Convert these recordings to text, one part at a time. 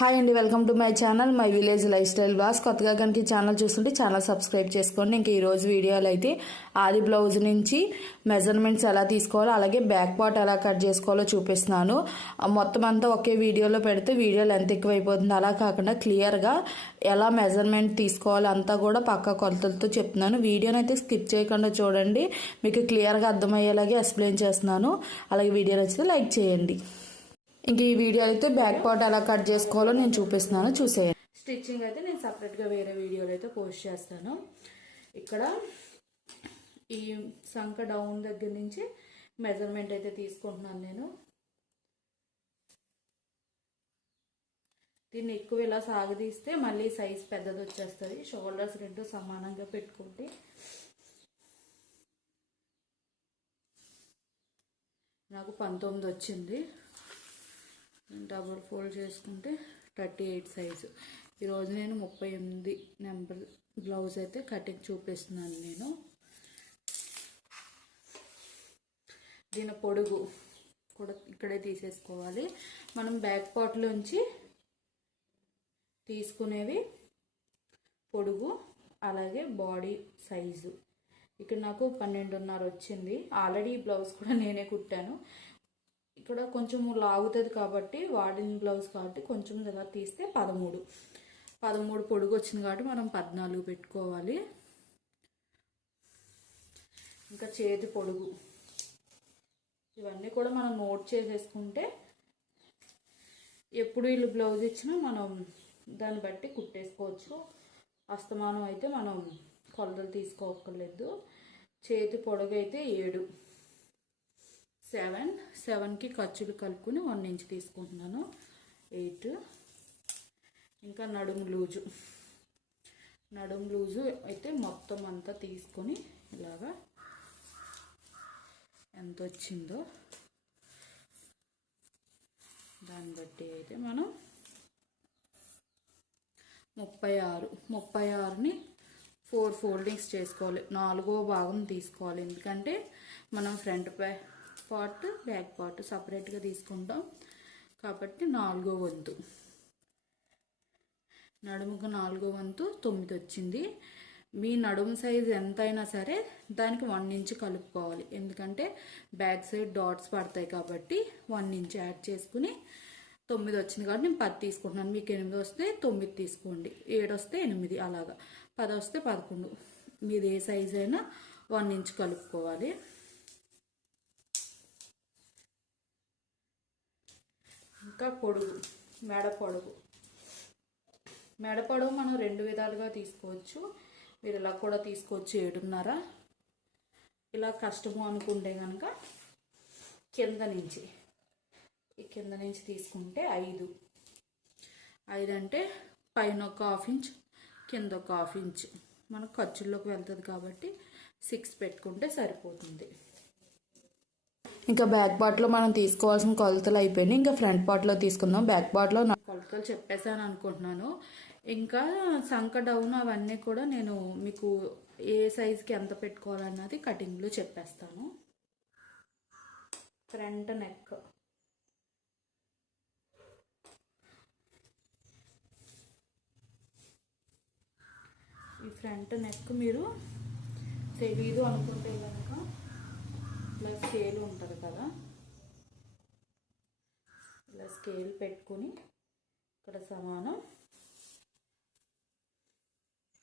Hi అండి welcome to my channel my village life style బ్లాస్ కొత్తగా కనుక ఛానల్ చూస్తుంటే ఛానల్ సబ్స్క్రైబ్ చేసుకోండి. ఇంకా ఈరోజు వీడియోలు వీడియోలో అయితే ఆది బ్లౌజ్ నుంచి మెజర్మెంట్స్ ఎలా తీసుకోవాలో అలాగే బ్యాక్ పార్ట్ ఎలా కట్ చేసుకోవాలో చూపిస్తున్నాను. మొత్తం అంతా ఒకే వీడియోలో పెడితే వీడియో లెంత్ ఎక్కువైపోతుంది. అలా కాకుండా క్లియర్గా ఎలా మెజర్మెంట్ తీసుకోవాలో అంతా కూడా పక్క కొలతలతో చెప్తున్నాను. వీడియోని అయితే స్కిప్ చేయకుండా చూడండి. మీకు క్లియర్గా అర్థమయ్యేలాగే ఎక్స్ప్లెయిన్ చేస్తున్నాను. అలాగే వీడియో నచ్చితే లైక్ చేయండి. ఇంక ఈ వీడియో అయితే బ్యాక్ పార్ట్ ఎలా కట్ చేసుకోవాలో నేను చూపిస్తున్నాను చూసేయండి. స్టిచ్చింగ్ అయితే నేను సపరేట్గా వేరే వీడియోలో అయితే పోస్ట్ చేస్తాను. ఇక్కడ ఈ సంక డౌన్ దగ్గర నుంచి మెజర్మెంట్ అయితే తీసుకుంటున్నాను నేను. దీన్ని ఎక్కువ ఇలా సాగదీస్తే మళ్ళీ సైజ్ పెద్దది వచ్చేస్తుంది. షోల్డర్స్ రెండు సమానంగా పెట్టుకుంటే. నాకు పంతొమ్మిది వచ్చింది. డబుల్ ఫోల్డ్ చేసుకుంటే థర్టీ ఎయిట్ సైజు ఈరోజు నేను ముప్పై ఎనిమిది నెంబర్ బ్లౌజ్ అయితే కటింగ్ చూపిస్తున్నాను నేను. దీని పొడుగు కూడా ఇక్కడే తీసేసుకోవాలి. మనం బ్యాక్ పార్ట్లోంచి తీసుకునేవి పొడుగు అలాగే బాడీ సైజు ఇక్కడ నాకు పన్నెండున్నర వచ్చింది. ఆల్రెడీ బ్లౌజ్ కూడా నేనే కుట్టాను. ఇక్కడ కొంచెం లాగుతుంది కాబట్టి వాడిన బ్లౌజ్ కాబట్టి కొంచెం ఇలా తీస్తే పదమూడు. పదమూడు పొడుగు వచ్చింది కాబట్టి మనం పద్నాలుగు పెట్టుకోవాలి. ఇంకా చేతి పొడుగు. ఇవన్నీ కూడా మనం నోట్ చేసేసుకుంటే ఎప్పుడు వీళ్ళు బ్లౌజ్ ఇచ్చినా మనం దాన్ని బట్టి కుట్టేసుకోవచ్చు. అస్తమానం అయితే మనం కొలతలు తీసుకోక్కర్లేదు. చేతి పొడుగు అయితే ఏడు. సెవెన్ సెవెన్కి ఖర్చులు కలుపుకొని వన్ ఇంచ్ తీసుకుంటున్నాను. ఎయిట్. ఇంకా నడుము లూజు. నడుము లూజు అయితే మొత్తం అంతా తీసుకొని ఇలాగా ఎంత వచ్చిందో దాన్ని బట్టి అయితే మనం ముప్పై ఆరు. ముప్పై ఆరుని ఫోర్ ఫోల్డింగ్స్ చేసుకోవాలి. నాలుగో భాగం తీసుకోవాలి. ఎందుకంటే మనం ఫ్రంట్ పై పార్ట్ బ్యాక్ పార్ట్ సపరేట్గా తీసుకుంటాం. కాబట్టి నాలుగో వంతు. నడుముకు నాలుగో వంతు తొమ్మిది వచ్చింది. మీ నడుము సైజు ఎంతైనా సరే దానికి వన్ ఇంచ్ కలుపుకోవాలి. ఎందుకంటే బ్యాక్ సైడ్ డాట్స్ పడతాయి కాబట్టి వన్ ఇంచ్ యాడ్ చేసుకుని తొమ్మిది వచ్చింది కాబట్టి నేను పది తీసుకుంటున్నాను. మీకు ఎనిమిది వస్తే తొమ్మిది తీసుకోండి. ఏడు వస్తే ఎనిమిది అలాగా. పది వస్తే పదకొండు. మీది ఏ సైజ్ అయినా వన్ ఇంచ్ కలుపుకోవాలి. ఇంకా పొడుగు మెడ పొడుగు. మెడ పొడవు మనం రెండు విధాలుగా తీసుకోవచ్చు. మీరు ఇలా కూడా తీసుకోవచ్చు ఏడున్నర. ఇలా కష్టము అనుకుంటే కనుక కింద నుంచి ఈ కింద నుంచి తీసుకుంటే ఐదు. ఐదు అంటే పైన ఒక హాఫ్ ఇంచ్ కింద ఒక హాఫ్ ఇంచ్. మనకు ఖర్చుల్లోకి వెళ్తుంది కాబట్టి సిక్స్ పెట్టుకుంటే సరిపోతుంది. ఇంకా బ్యాక్ పార్ట్లో మనం తీసుకోవాల్సిన కొలతలు అయిపోయినాయి. ఇంకా ఫ్రంట్ పార్ట్లో తీసుకుందాం. బ్యాక్ పార్ట్లో నా కొలతలు చెప్పేసాను అనుకుంటున్నాను. ఇంకా సంక డౌన్ అవన్నీ కూడా నేను మీకు ఏ సైజుకి ఎంత పెట్టుకోవాలన్నది కటింగ్లో చెప్పేస్తాను. Front neck. ఈ ఫ్రంట్ నెక్ మీరు తెలీదు అనుకుంటే కనుక స్కేల్ ఉంటుంది కదా. ఇలా స్కేల్ పెట్టుకొని ఇక్కడ సమానం.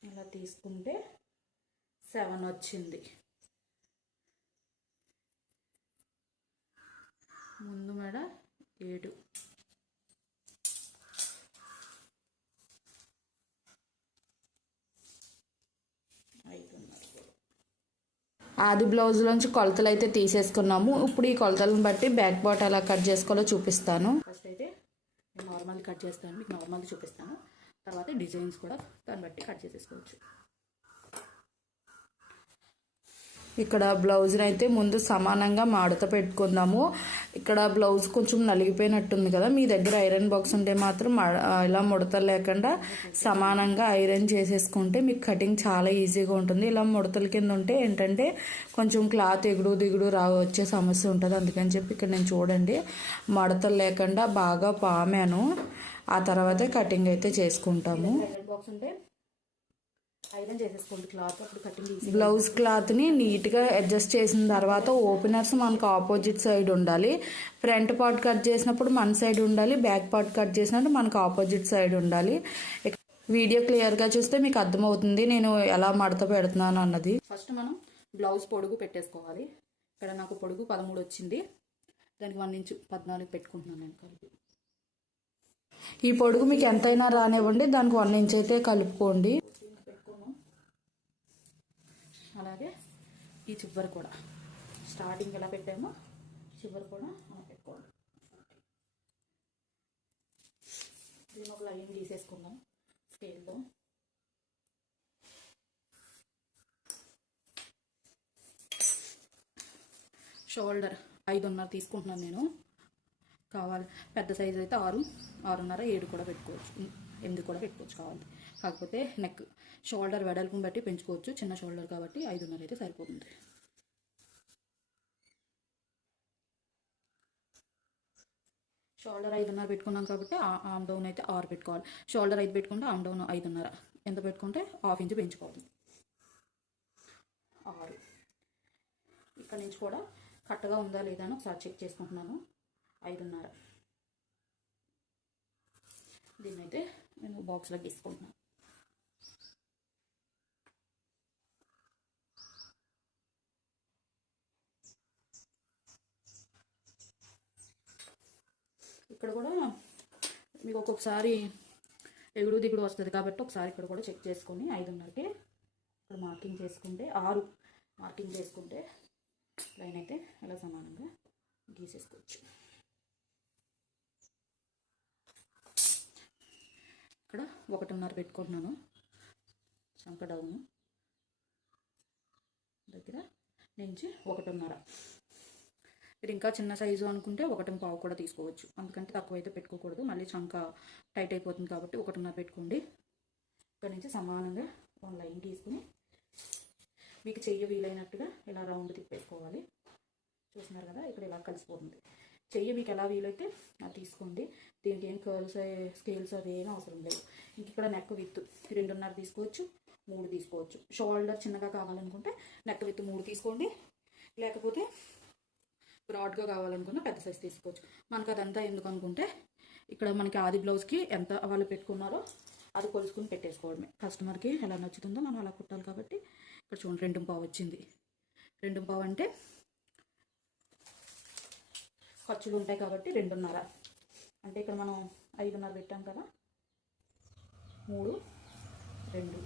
ఇలా తీసుకుంటే సెవెన్ వచ్చింది. ముందు మెడ ఏడు ఐదున్నర ఆది బ్లౌజ్లోంచి కొలతలు అయితే తీసేసుకున్నాము. ఇప్పుడు ఈ కొలతలను బట్టి బ్యాక్ పార్ట్ ఎలా కట్ చేసుకోవాలో చూపిస్తాను. ఫస్ట్ అయితే నార్మల్ కట్ చేస్తాను. మీకు నార్మల్ చూపిస్తాను. తర్వాత డిజైన్స్ కూడా దాన్ని బట్టి కట్ చేసేసుకోవచ్చు. ఇక్కడ బ్లౌజ్ని అయితే ముందు సమానంగా మాడత పెట్టుకుందాము. ఇక్కడ బ్లౌజ్ కొంచెం నలిగిపోయినట్టుంది కదా మీ దగ్గర ఐరన్ బాక్స్ ఉంటే మాత్రం ఇలా ముడతలు లేకుండా సమానంగా ఐరన్ చేసేసుకుంటే మీకు కటింగ్ చాలా ఈజీగా ఉంటుంది. ఇలా ముడతల కింద ఉంటే ఏంటంటే కొంచెం క్లాత్ ఎగుడు దిగుడు రా వచ్చే సమస్య ఉంటుంది. అందుకని చెప్పి ఇక్కడ నేను చూడండి మడతలు లేకుండా బాగా పామాను. ఆ తర్వాతే కటింగ్ అయితే చేసుకుంటాము. బాక్స్ ఉంటే ఐరన్ చేసేసుకోండి క్లాత్ అప్పుడు కటింగ్ తీసి బ్లౌజ్ క్లాత్ని నీట్గా అడ్జస్ట్ చేసిన తర్వాత ఓపెనర్స్ మనకు ఆపోజిట్ సైడ్ ఉండాలి. ఫ్రంట్ పార్ట్ కట్ చేసినప్పుడు మన సైడ్ ఉండాలి. బ్యాక్ పార్ట్ కట్ చేసినప్పుడు మనకు ఆపోజిట్ సైడ్ ఉండాలి. వీడియో క్లియర్గా చూస్తే మీకు అర్థమవుతుంది నేను ఎలా మడత పెడుతున్నాను అన్నది. ఫస్ట్ మనం బ్లౌజ్ పొడుగు పెట్టేసుకోవాలి. ఇక్కడ నాకు పొడుగు పదమూడు వచ్చింది. దానికి వన్ ఇంచు పద్నాలుగు పెట్టుకుంటున్నాను నేను కలిపి. ఈ పొడుగు మీకు ఎంతైనా రానివ్వండి. దానికి వన్ ఇంచ్ అయితే కలుపుకోండి. అలాగే ఈ చివరి కూడా. స్టార్టింగ్ ఎలా పెట్టామో చివరి కూడా అలా పెట్టుకోండి దీని ఒక లైన్ తీసేసుకుందాం. స్కేల్తో షోల్డర్ ఐదున్నర తీసుకుంటున్నాను నేను. కావాలి. పెద్ద సైజ్ అయితే ఆరు ఆరున్నర ఏడు కూడా పెట్టుకోవచ్చు. ఎనిమిది కూడా పెట్టుకోవచ్చు కావాలి. కాకపోతే నెక్ షోల్డర్ వెడల్పుని బట్టి పెంచుకోవచ్చు. చిన్న షోల్డర్ కాబట్టి ఐదున్నర అయితే సరిపోతుంది. షోల్డర్ ఐదున్నర పెట్టుకున్నాం కాబట్టి ఆమ్ డౌన్ అయితే ఆరు పెట్టుకోవాలి. షోల్డర్ ఐదు పెట్టుకుంటే ఆమ్ డౌన్ ఐదున్నర. ఎంత పెట్టుకుంటే హాఫ్ ఇంచ్ పెంచుకోవాలి. ఆరు. ఇక్కడ నుంచి కూడా కరెక్ట్గా ఉందా లేదా అని ఒకసారి చెక్ చేసుకుంటున్నాను. ఐదున్నర. దీన్నైతే అయితే నేను బాక్స్లో తీసుకుంటున్నాను. ఇక్కడ కూడా మీకు ఒక్కొక్కసారి ఎగుడు దిగుడు వస్తుంది కాబట్టి ఒకసారి ఇక్కడ కూడా చెక్ చేసుకొని ఐదున్నరకి ఇక్కడ మార్కింగ్ చేసుకుంటే ఆరు మార్కింగ్ చేసుకుంటే లైన్ అయితే ఇలా సమానంగా గీసేసుకోవచ్చు. ఇక్కడ ఒకటిన్నర పెట్టుకుంటున్నాను. చంక డౌన్ దగ్గర నుంచి ఒకటిన్నర. మీరు ఇంకా చిన్న సైజు అనుకుంటే ఒకటి పావు కూడా తీసుకోవచ్చు. అందుకంటే తక్కువ అయితే పెట్టుకోకూడదు. మళ్ళీ చంక టైట్ అయిపోతుంది కాబట్టి ఒకటిన్నర పెట్టుకోండి. ఇక్కడ నుంచి సమానంగా వన్ లైన్ తీసుకుని మీకు చెయ్యి వీలైనట్టుగా ఇలా రౌండ్ తిప్పేసుకోవాలి. చూస్తున్నారు కదా ఇక్కడ ఇలా కలిసిపోతుంది. చెయ్యి మీకు ఎలా వీలైతే అది తీసుకోండి. దీనికి ఏం కర్ల్స్ స్కేల్స్ అవి ఏం అవసరం లేదు. ఇంక ఇక్కడ నెక్ విత్ రెండున్నర తీసుకోవచ్చు మూడు తీసుకోవచ్చు. షోల్డర్ చిన్నగా కావాలనుకుంటే నెక్ విత్ మూడు తీసుకోండి. లేకపోతే బ్రాడ్గా కావాలనుకున్న పెద్ద సైజ్ తీసుకోవచ్చు. మనకు అదంతా ఎందుకు అనుకుంటే ఇక్కడ మనకి ఆది బ్లౌజ్కి ఎంత వాళ్ళు పెట్టుకున్నారో అది కొలుసుకుని పెట్టేసుకోవడమే. కస్టమర్కి ఎలా నచ్చుతుందో మనం అలా కుట్టాలి కాబట్టి ఇక్కడ చూడండి రెండు పావు వచ్చింది. రెండు పావు అంటే ఖర్చులు ఉంటాయి కాబట్టి రెండున్నర. అంటే ఇక్కడ మనం ఐదున్నర పెట్టాం కదా. మూడు రెండు.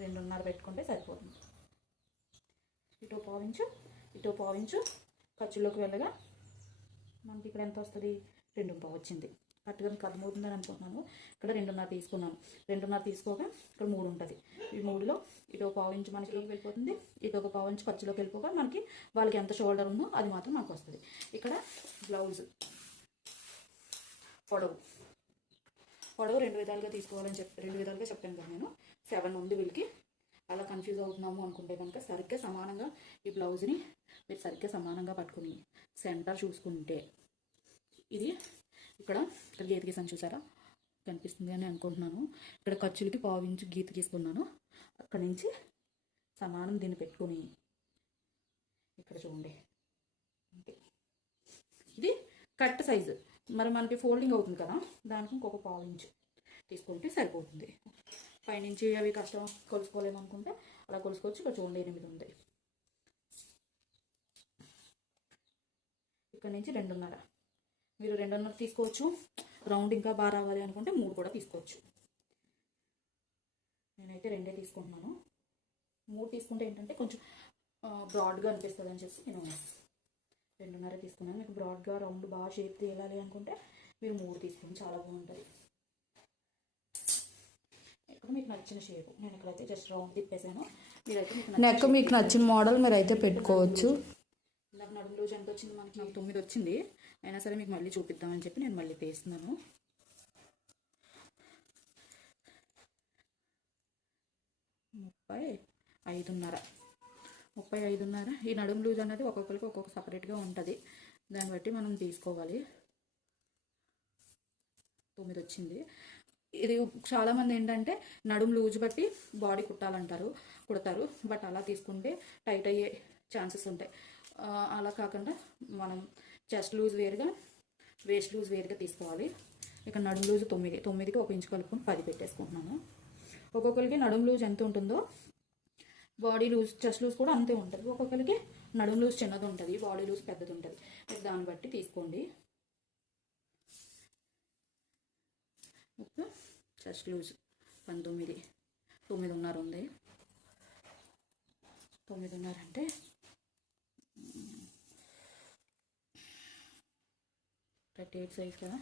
రెండున్నర పెట్టుకుంటే సరిపోతుంది. ఇటో పావించు ఇటో పావించు ఖర్చులోకి వెళ్ళగా మనకి ఇక్కడ ఎంత వస్తుంది? రెండు పావు వచ్చింది. కరెక్ట్గా మీకు అర్థమవుతుందని అనుకుంటున్నాను. ఇక్కడ రెండున్నర తీసుకున్నాను. రెండున్నర తీసుకోగా ఇక్కడ మూడు ఉంటుంది. ఈ మూడులో ఇటు ఒక పావు ఇంచు మనకి వెళ్ళిపోతుంది. ఇటు ఒక పావు ఇంచు ఖర్చులోకి వెళ్ళిపోగా మనకి వాళ్ళకి ఎంత షోల్డర్ ఉందో అది మాత్రం మనకు వస్తుంది. ఇక్కడ బ్లౌజ్ పొడవు. పొడవు రెండు విధాలుగా తీసుకోవాలని చెప్పి రెండు విధాలుగా చెప్పాను కదా నేను. సెవెన్ ఉంది వీళ్ళకి. అలా కన్ఫ్యూజ్ అవుతున్నాము అనుకుంటే కనుక సరిగ్గా సమానంగా ఈ బ్లౌజ్ని మీరు సరిగ్గా సమానంగా పట్టుకుని సెంటర్ చూసుకుంటే ఇది ఇక్కడ ఇక్కడ గీత గీసాను చూసారా? కనిపిస్తుంది అని అనుకుంటున్నాను. ఇక్కడ ఖర్చులకి పావు ఇంచు గీత గీసుకున్నాను. అక్కడ నుంచి సమానం దీన్ని పెట్టుకొని ఇక్కడ చూడండి. ఇది కట్ సైజు. మరి మనకి ఫోల్డింగ్ అవుతుంది కదా? దానికి ఇంకొక పావు ఇంచు తీసుకుంటే సరిపోతుంది. పైనుంచి అవి కష్టం కొలుసుకోలేమనుకుంటే అలా కొలుసుకోవచ్చు. ఇక్కడ చూడండి ఎనిమిది ఉంది. ఇక్కడ నుంచి రెండున్నర. మీరు రెండున్నర తీసుకోవచ్చు. రౌండ్ ఇంకా బాగా రావాలి అనుకుంటే మూడు కూడా తీసుకోవచ్చు. నేనైతే రెండే తీసుకుంటున్నాను. మూడు తీసుకుంటే ఏంటంటే కొంచెం బ్రాడ్గా అనిపిస్తుంది అని చెప్పి నేను రెండున్నర తీసుకున్నాను. మీకు బ్రాడ్గా రౌండ్ బాగా షేప్ తీయాలి అనుకుంటే మీరు మూడు తీసుకోండి చాలా బాగుంటుంది. ఇక్కడ మీకు నచ్చిన షేప్ నేను ఇక్కడైతే జస్ట్ రౌండ్ తిప్పేసాను మీరైతే నెక్ మీకు నచ్చిన మోడల్ మీరు అయితే పెట్టుకోవచ్చు. నాకు నడుము రోజు ఎంత వచ్చింది మనకి. నాకు తొమ్మిది వచ్చింది. అయినా సరే మీకు మళ్ళీ చూపిద్దామని చెప్పి నేను మళ్ళీ తీస్తున్నాను. ముప్పై ఐదున్నర. ముప్పై ఐదున్నర. ఈ నడుము లూజ్ అనేది ఒక్కొక్కరికి ఒక్కొక్క సపరేట్గా ఉంటుంది. దాన్ని బట్టి మనం తీసుకోవాలి. తొమ్మిది వచ్చింది. ఇది చాలామంది ఏంటంటే నడుము లూజ్ బట్టి బాడీ కుట్టాలంటారు కుడతారు. బట్ అలా తీసుకుంటే టైట్ అయ్యే ఛాన్సెస్ ఉంటాయి. అలా కాకుండా మనం చెస్ట్ లూజ్ వేరుగా వేస్ట్ లూజ్ వేరుగా తీసుకోవాలి. ఇక్కడ నడుము లూజ్ తొమ్మిది తొమ్మిదికి ఒక ఇంచు కలుపుకొని పది పెట్టేసుకుంటున్నాను. ఒక్కొక్కరికి నడుము లూజ్ ఎంత ఉంటుందో బాడీ లూజ్ చెస్ట్ లూజ్ కూడా అంతే ఉంటుంది. ఒక్కొక్కరికి నడుము లూజ్ చిన్నది ఉంటుంది బాడీ లూజ్ పెద్దది ఉంటుంది. మీరు దాన్ని బట్టి తీసుకోండి. చెస్ట్ లూజ్ పంతొమ్మిది తొమ్మిదిన్నర ఉంది. తొమ్మిదిన్నర అంటే థర్టీ ఎయిట్ సైజ్ కదా?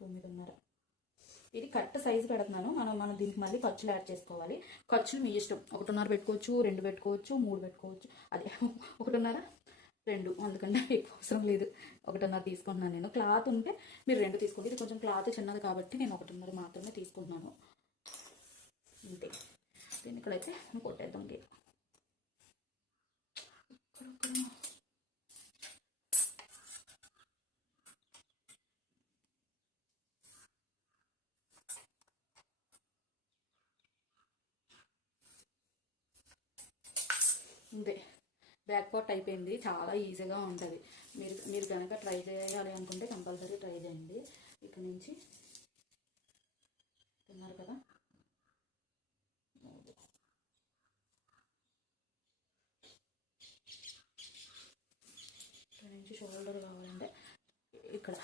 తొమ్మిదిన్నర. ఇది కరెక్ట్ సైజు పెడుతున్నాను. మనం మనం దీనికి మళ్ళీ ఖర్చులు యాడ్ చేసుకోవాలి. ఖర్చులు మీ ఇష్టం. ఒకటిన్నర పెట్టుకోవచ్చు రెండు పెట్టుకోవచ్చు మూడు పెట్టుకోవచ్చు. అదే ఒకటిన్నర? రెండు. అందుకంటే ఎక్కువ అవసరం లేదు. ఒకటిన్నర తీసుకుంటున్నాను నేను. క్లాత్ ఉంటే మీరు రెండు తీసుకోండి. ఇది కొంచెం క్లాత్ చిన్నది కాబట్టి నేను ఒకటిన్నర మాత్రమే తీసుకుంటున్నాను. అంతే. దీన్ని ఇక్కడైతే మనం కొట్టేద్దాం గీత ఇక్కడ బ్యాక్ పార్ట్ అయిపోయింది. చాలా ఈజీగా ఉంటుంది. మీరు మీరు కనుక ట్రై చేయాలి అనుకుంటే కంపల్సరీ ట్రై చేయండి. ఇక్కడ నుంచి తిన్నారు కదా మూడు. ఇక్కడ నుంచి షోల్డర్ కావాలంటే ఇక్కడ.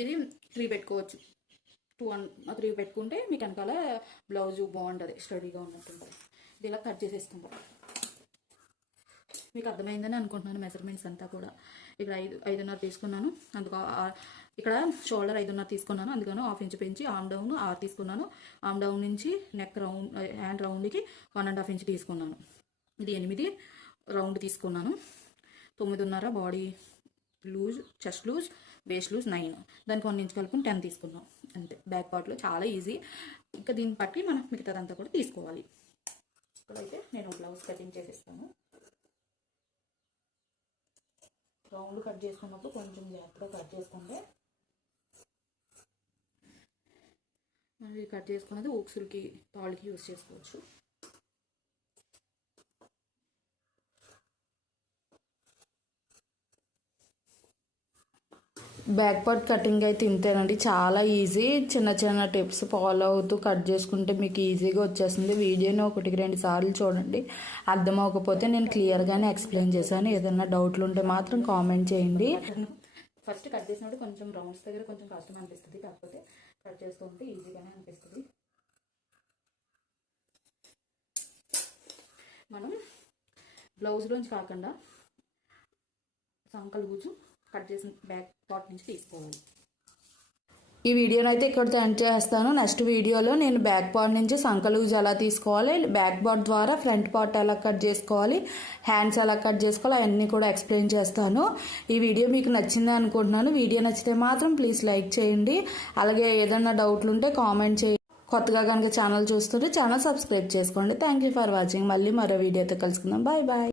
ఇది త్రీ పెట్టుకోవచ్చు. టూ అండ్ త్రీ పెట్టుకుంటే మీకు వెనకాల బ్లౌజు బాగుంటుంది స్టడీగా ఉన్నట్టుంటుంది. ఇది ఇలా కట్ చేసేసుకుంటాం మీకు అర్థమైందని అనుకుంటున్నాను మెజర్మెంట్స్ అంతా కూడా. ఇక్కడ ఐదు ఐదున్నర తీసుకున్నాను. అందుకు ఇక్కడ షోల్డర్ ఐదున్నర తీసుకున్నాను. అందుకని హాఫ్ ఇంచ్ పెంచి ఆమ్ డౌన్ ఆరు తీసుకున్నాను. ఆమ్ డౌన్ నుంచి నెక్ రౌండ్ హ్యాండ్ రౌండ్కి వన్ అండ్ హాఫ్ ఇంచ్ తీసుకున్నాను. ఇది ఎనిమిది రౌండ్ తీసుకున్నాను. తొమ్మిదిన్నర body loose chest loose waist loose nine దానికి వన్ ఇంచ్ కలుపుకుని టెన్ తీసుకున్నాం. అంతే. బ్యాక్ పార్ట్లో చాలా ఈజీ ఇంకా దీన్ని బట్టి మనం మిగతాదంతా కూడా తీసుకోవాలి. ఇక్కడైతే నేను బ్లౌజ్ కటింగ్ చేసేస్తాను. రౌండ్ కట్ చేసుకున్నప్పుడు కొంచెం జాగ్రత్తగా కట్ చేసుకుంటే మరి కట్ చేసుకున్నది ఊక్సులకి తాళ్ళకి యూస్ చేసుకోవచ్చు. బ్యాక్ పార్ట్ కటింగ్ అయితే ఇంతేనండి. చాలా ఈజీ. చిన్న చిన్న టిప్స్ ఫాలో అవుతూ కట్ చేసుకుంటే మీకు ఈజీగా వచ్చేస్తుంది. వీడియోని ఒకటికి రెండు సార్లు చూడండి. అర్థం అవ్వకపోతే నేను క్లియర్గానే ఎక్స్ప్లెయిన్ చేశాను. ఏదైనా డౌట్లు ఉంటే మాత్రం కామెంట్ చేయండి. ఫస్ట్ కట్ చేసినప్పుడు కొంచెం రౌండ్స్ దగ్గర కొంచెం కష్టం అనిపిస్తుంది. కాకపోతే కట్ చేసుకుంటే ఈజీగానే అనిపిస్తుంది. మనం బ్లౌజ్లోంచి కాకుండా సంకలు లూజు కట్ చేసిన బ్యాక్ పార్ట్ నుంచి తీసుకోవాలి. ఈ వీడియోని అయితే ఇక్కడితో ఎండ్ చేస్తాను. నెక్స్ట్ వీడియోలో నేను బ్యాక్ పార్ట్ నుంచి సంకలూజ్ ఎలా తీసుకోవాలి బ్యాక్ పార్ట్ ద్వారా ఫ్రంట్ పార్ట్ ఎలా కట్ చేసుకోవాలి హ్యాండ్స్ ఎలా కట్ చేసుకోవాలి అవన్నీ కూడా ఎక్స్ప్లెయిన్ చేస్తాను. ఈ వీడియో మీకు నచ్చింది అనుకుంటున్నాను. వీడియో నచ్చితే మాత్రం ప్లీజ్ లైక్ చేయండి. అలాగే ఏదైనా డౌట్లు ఉంటే కామెంట్ చేయండి. కొత్తగా కనుక ఛానల్ చూస్తుంటే ఛానల్ సబ్స్క్రైబ్ చేసుకోండి. Thank you for watching. మళ్ళీ మరో వీడియోతో కలుసుకుందాం. Bye bye.